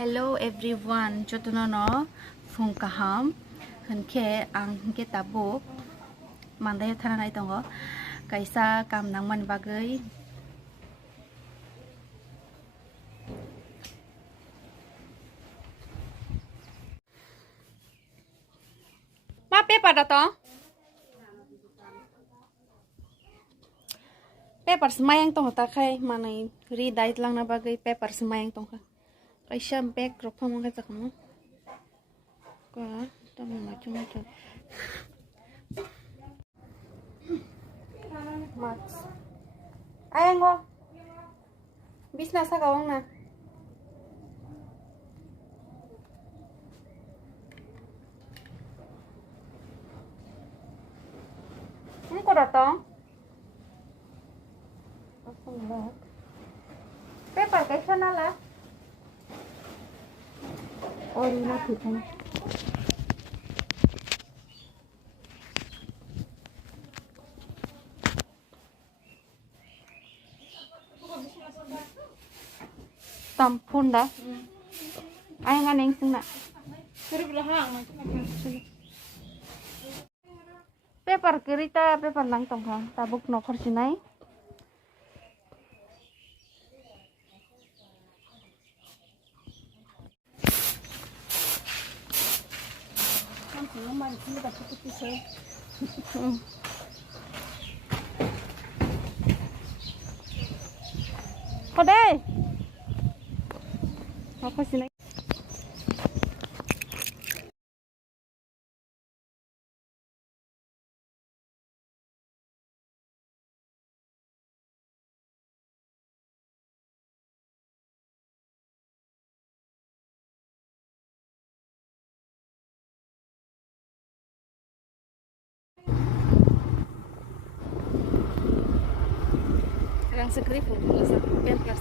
Hello everyone, jotono no phung kaham hunke ang hunke tabuk mandai thananai tongo kaisa kam nangman bagai ma paper dato paper semayang tong takai manai read lang na bagai paper semayang tong kaisa bag rok phang ka takmo ka tam macam Max. Ayango. Bisna sa kawang na. Ano ko dato? Paper kaisa na la. Ori na thikan. Tampunda. Ayang aneng singna. Paper kerita paper lang tongka tabuk no korsinai. Kodai. Apa sini? Orang sekrip pun, pen kelas